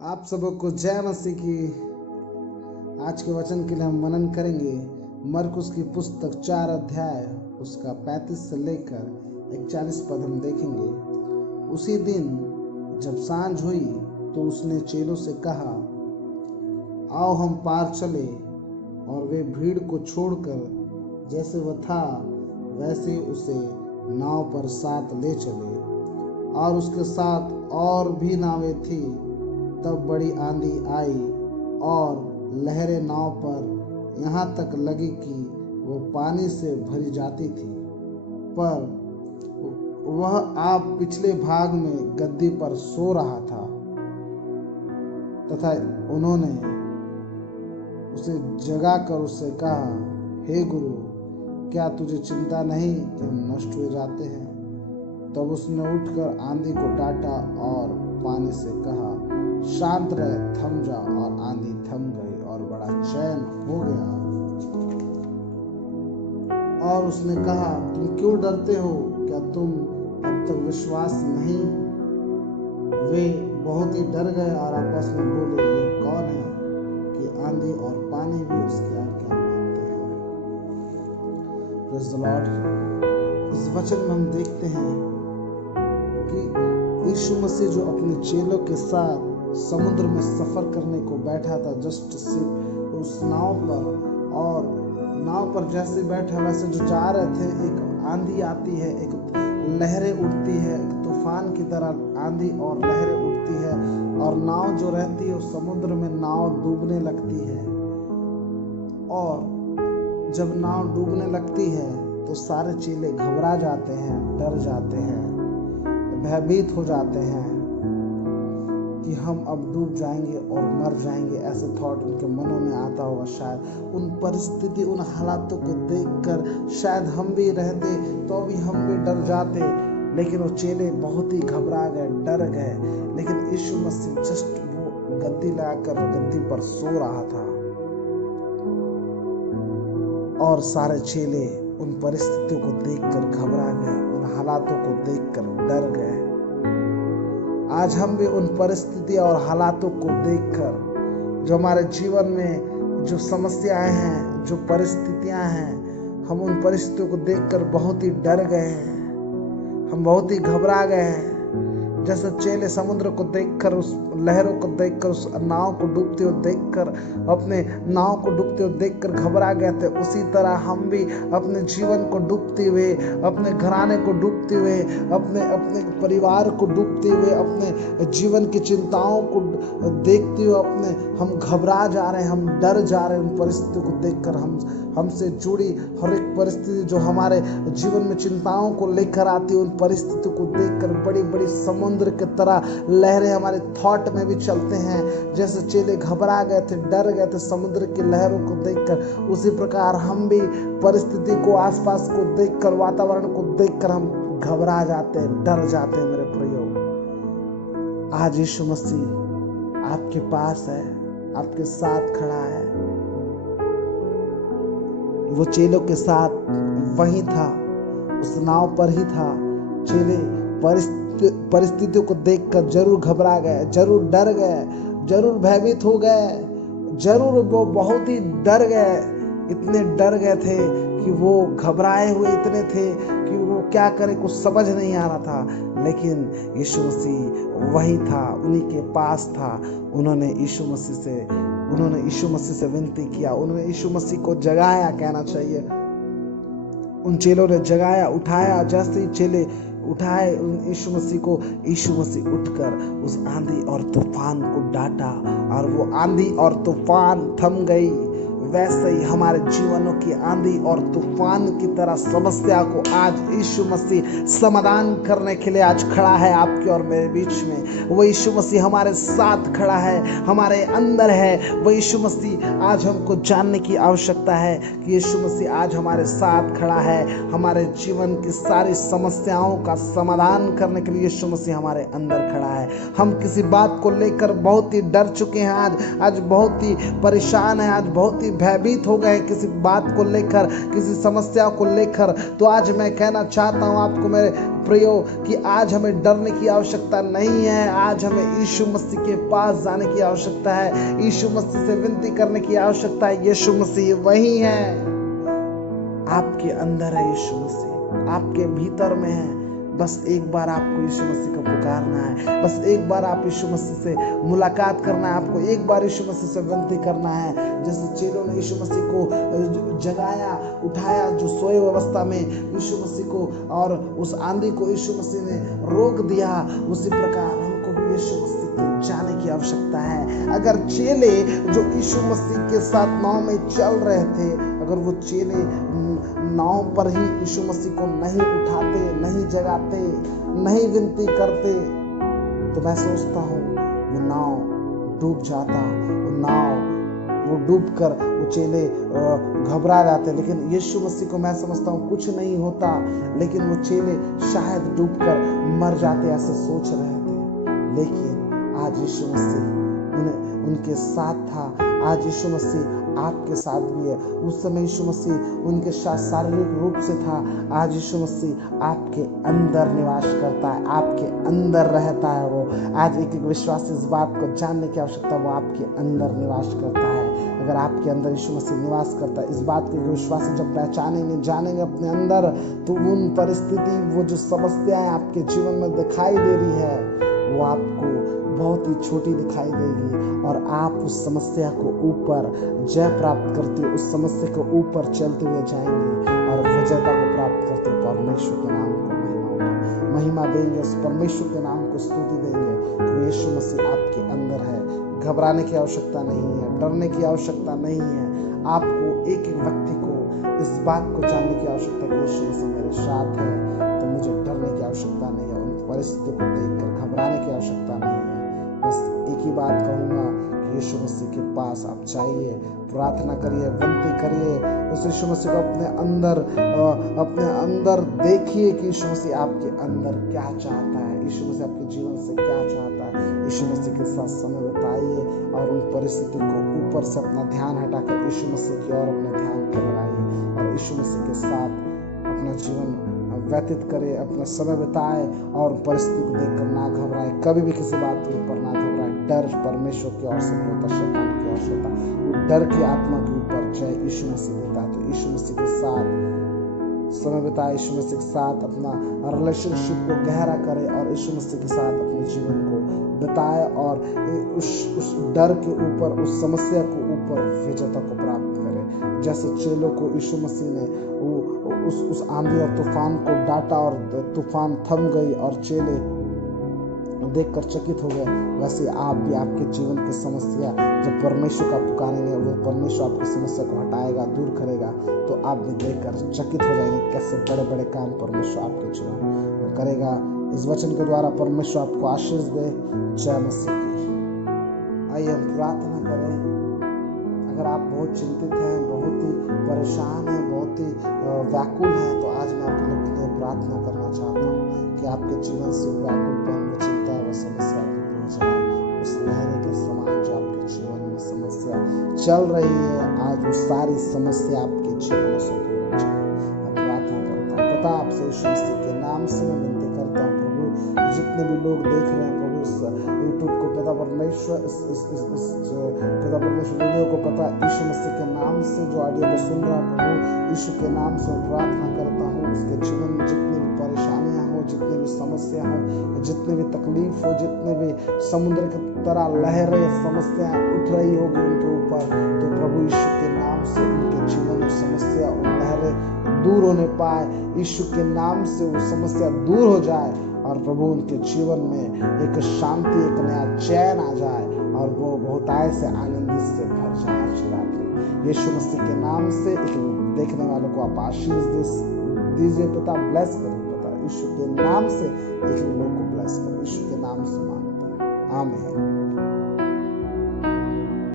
आप सबको जय मसीह की। आज के वचन के लिए हम मनन करेंगे मरकुस की पुस्तक 4 अध्याय उसका 35 से लेकर 41 पद हम देखेंगे। उसी दिन जब सांझ हुई तो उसने चेलों से कहा, आओ हम पार चले। और वे भीड़ को छोड़कर जैसे वह था वैसे उसे नाव पर साथ ले चले, और उसके साथ और भी नावें थी। तब बड़ी आंधी आई और लहरें नाव पर यहाँ तक लगी कि वो पानी से भरी जाती थी, पर वह आप पिछले भाग में गद्दी पर सो रहा था। तथा उन्होंने उसे जगाकर उससे कहा, हे गुरु, क्या तुझे चिंता नहीं कि हम नष्ट हो जाते हैं? तब उसने उठकर आंधी को डांटा और पानी से कहा, शांत रह, थम जा। और आंधी थम गई और बड़ा चैन हो गया। और उसने कहा, तुम क्यों डरते हो? क्या तुम अब तक विश्वास नहीं? वे बहुत ही डर गए और आपस में बोले, ये कौन है कि आंधी और पानी भी उसकी आज्ञा मानते हैं। Praise the Lord. इस वचन में हम देखते हैं कि यीशु मसीह जो अपने चेलों के साथ समुद्र में सफर करने को बैठा था, जस्ट सिर्फ उस नाव पर, और नाव पर जैसे बैठा वैसे जो जा रहे थे, एक आंधी आती है, एक लहरें उठती है, एक तूफान की तरह आंधी और लहरें उठती है, और नाव जो रहती है उस समुद्र में नाव डूबने लगती है। और जब नाव डूबने लगती है तो सारे चेले घबरा जाते हैं, डर जाते हैं, भयभीत हो जाते हैं कि हम अब डूब जाएंगे और मर जाएंगे। ऐसे थॉट उनके मनों में आता होगा। शायद उन परिस्थिति, उन हालातों को देखकर शायद हम भी रहते तो भी हम भी डर जाते। लेकिन वो चेले बहुत ही घबरा गए, डर गए। लेकिन यीशु मसीह जस्ट वो गद्दी लगाकर गद्दी पर सो रहा था, और सारे चेले उन परिस्थितियों को देखकर घबरा गए, उन हालातों को देखकर डर गए। आज हम भी उन परिस्थिति और हालातों को देखकर, जो हमारे जीवन में जो समस्याएं हैं, जो परिस्थितियां हैं, हम उन परिस्थितियों को देखकर बहुत ही डर गए हैं, हम बहुत ही घबरा गए हैं। जैसे चेले समुद्र को देखकर, उस लहरों को देखकर, उस नाव को डूबते हुए देखकर, अपने नाव को डूबते हुए देखकर घबरा गए थे, उसी तरह हम भी अपने जीवन को डूबते हुए, अपने घराने को डूबते हुए, अपने अपने परिवार को डूबते हुए, अपने जीवन की चिंताओं को देखते हुए हम घबरा जा रहे हैं, हम डर जा रहे हैं। उन परिस्थितियों को देखकर हमसे जुड़ी हर एक परिस्थिति जो हमारे जीवन में चिंताओं को लेकर आती है, उन परिस्थितियों को देखकर बड़ी बड़ी समुद्र की तरह लहरें हमारे थॉट में भी चलते हैं। जैसे चेले घबरा गए थे, डर गए थे समुद्र की लहरों को देखकर, उसी प्रकार हम भी परिस्थिति को, आसपास को देखकर, वातावरण को देखकर हम घबरा जाते हैं, डर जाते हैं। मेरे प्रियो, आज यीशु मसीह आपके पास है, आपके साथ खड़ा है। वो चेलों के साथ वहीं था, उस नाव पर ही था। चेले परिस्थितियों को देखकर जरूर घबरा गए, जरूर डर गए, जरूर भयभीत हो गए, जरूर वो बहुत ही डर गए। इतने डर गए थे कि वो घबराए हुए इतने थे कि वो क्या करे, कुछ समझ नहीं आ रहा था। लेकिन यीशु मसीह वही था, उन्हीं के पास था। उन्होंने यीशु मसीह से विनती किया, उन्होंने यीशु मसीह को जगाया, कहना चाहिए। उन चेलों ने जगाया, उठाया। जैसे ही चेले उठाए यीशु मसीह को, यीशु मसीह उठकर उस आंधी और तूफान को डांटा, और वो आंधी और तूफान थम गई। वैसे ही हमारे जीवनों की आंधी और तूफान की तरह समस्या को आज यीशु मसीह समाधान करने के लिए आज खड़ा है आपके और मेरे बीच में। वो यीशु मसीह हमारे साथ खड़ा है, हमारे अंदर है। वो यीशु मसीह आज हमको जानने की आवश्यकता है कि यीशु मसीह आज हमारे साथ खड़ा है। हमारे जीवन की सारी समस्याओं का समाधान करने के लिए यीशु मसीह हमारे अंदर खड़ा है। हम किसी बात को लेकर बहुत ही डर चुके हैं, आज बहुत ही परेशान है, आज बहुत ही ही भयभीत हो गए किसी बात को लेकर, किसी समस्या को लेकर, तो आज मैं कहना चाहता हूँ आपको मेरे प्रियो कि आज हमें डरने की आवश्यकता नहीं है। आज हमें यीशु मसीह के पास जाने की आवश्यकता है, यीशु मसीह से विनती करने की आवश्यकता है। यीशु मसीह वही है, आपके अंदर है यीशु मसीह, आपके भीतर में है। बस एक बार आपको यीशु मसीह को पुकारना है, बस एक बार आप यीशु मसीह से मुलाकात करना है, आपको एक बार यीशु मसीह से विनती करना है। जैसे चेलों ने यीशु मसीह को जगाया, उठाया, जो सोए अवस्था में यीशु मसीह को, और उस आंधी को यीशु मसीह ने रोक दिया, उसी प्रकार हमको भी यीशु मसीह के जाने की आवश्यकता है। अगर चेले जो यीशु मसीह के साथ नाव में चल रहे थे, अगर वो चेले नाव पर ही यीशु मसीह को नहीं उठाते, नहीं जगाते, नहीं विनती करते, तो मैं सोचता हूँ वो नाव डूब जाता, वो डूब कर वो चेले घबरा जाते। लेकिन यीशु मसीह को मैं समझता हूँ कुछ नहीं होता, लेकिन वो चेले शायद डूबकर मर जाते, ऐसे सोच रहे थे। लेकिन आज यीशु मसीह उनके साथ था, आज यीशु मसीह आपके साथ भी है। उस समय यीशु मसीह उनके साथ शारीरिक रूप से था, आज यीशु मसीह आपके अंदर निवास करता है, आपके अंदर रहता है। वो आज एक एक विश्वासी इस बात को जानने की आवश्यकता, वो आपके अंदर निवास करता है। अगर आपके अंदर यीशु मसीह निवास करता है, इस बात को विश्वासी जब पहचानेंगे, जानेंगे अपने अंदर, तो उन परिस्थिति, वो जो समस्याएं आपके जीवन में दिखाई दे रही है, वो आपको बहुत ही छोटी दिखाई देगी, और आप उस समस्या को ऊपर जय प्राप्त करते हुए, उस समस्या को ऊपर चलते हुए जाएंगे, और विजयता को प्राप्त करते हुए परमेश्वर के नाम को महिमा देंगे, उस परमेश्वर के नाम को स्तुति देंगे कि यीशु मसीह आपके अंदर है। घबराने की आवश्यकता नहीं है, डरने की आवश्यकता नहीं है। आपको एक एक व्यक्ति को इस बात को जानने की आवश्यकता है कि यीशु मसीह मेरे साथ है, तो मुझे डरने की आवश्यकता नहीं है, उन परिस्थितियों को देखकर घबराने की आवश्यकता नहीं है। बस एक ही बात कहूँगा कि यीशु मसीह के पास आप जाइए, प्रार्थना करिए, विनती करिए, उस यीशु मसीह को अपने अंदर देखिए कि यीशु मसीह आपके अंदर क्या चाहता है, यीशु मसीह आपके जीवन से क्या चाहता है। यीशु मसीह के साथ समय बिताइए, और उन परिस्थितियों को ऊपर से अपना ध्यान हटाकर यीशु मसीह की ओर अपने ध्यान को लगाइए, और यीशु मसीह के साथ अपना जीवन व्यतीत करे, अपना समय बिताए, और परिस्थिति को देखकर ना घबराए, कभी भी किसी बात के ऊपर ना घबराए। डर परमेश्वर की ओर से नहीं होता, शैतान की ओर से होता। वो डर की आत्मा के ऊपर जय यीशु मसीह देता है। तो यीशु मसीह के साथ समय बिताए, यीशु मसीह के साथ अपना रिलेशनशिप को गहरा करे, और यीशु मसीह के साथ अपने जीवन को बिताए, और उस डर के ऊपर, उस समस्या के ऊपर विजयता को प्राप्त करे। जैसे चेलों को यीशु मसीह ने उस आंधी और तूफान को डांटा, और तूफान थम गई, और चेले देखकर चकित हो गए, वैसे आप भी आपके जीवन की समस्या जब परमेश्वर का पुकारेंगे, वो परमेश्वर आपकी समस्या को हटाएगा, दूर करेगा, तो आप भी देखकर चकित हो जाएंगे कैसे बड़े बड़े काम परमेश्वर आपके जीवन में करेगा। इस वचन के द्वारा परमेश्वर आपको आशीष दे। जय मसीह की। आइए हम प्रार्थना करें। अगर आप बहुत चिंतित हैं, बहुत ही परेशान हैं, बहुत ही व्याकुल हैं, तो आज मैं आप लोग के लिए प्रार्थना करना चाहता हूँ कि आपके जीवन से व्याकुलपन, चिंता व समस्या दूर हो जाए। उस लहर के समान जो आपके जीवन में समस्या चल रही है, आज वो सारी समस्या आपके जीवन से दूर हो जाए। मैं प्रार्थना करता हूँ, पता आपसे यीशु मसीह के नाम से मैं विनती करता हूँ प्रभु, जितने भी लोग देख रहे हैं प्रभु इस यूट्यूब को, पिता परमेश्वर पिता परमेश्वर वीडियो को, पता यीशु मसीह के नाम से जो ऑडियो को सुन रहा है प्रभु, यीशु के नाम से प्रार्थना करता हूँ, उसके जीवन में जितनी भी परेशानियां हो, जितनी भी समस्या हो, जितनी भी तकलीफ हो, जितने भी समुद्र की तरह लहरें समस्याएं उठ रही होगी उनके ऊपर, तो प्रभु यीशु के नाम से उनके जीवन में समस्या और लहरें दूर होने पाए। यीशु के नाम से वो समस्या दूर हो जाए, और प्रभु उनके जीवन में एक शांति, एक नया चैन आ जाए, और वो बहुतायत से आनंदित से भर जाए। रात्रि यीशु मसीह के नाम से एक देखने वालों को आप आशीष दीजिए पिता, ब्लेस करिए पिता, यीशु के नाम से एक लोगों को ब्लेस करिए, यीशु के नाम से मांगते हैं, आमीन।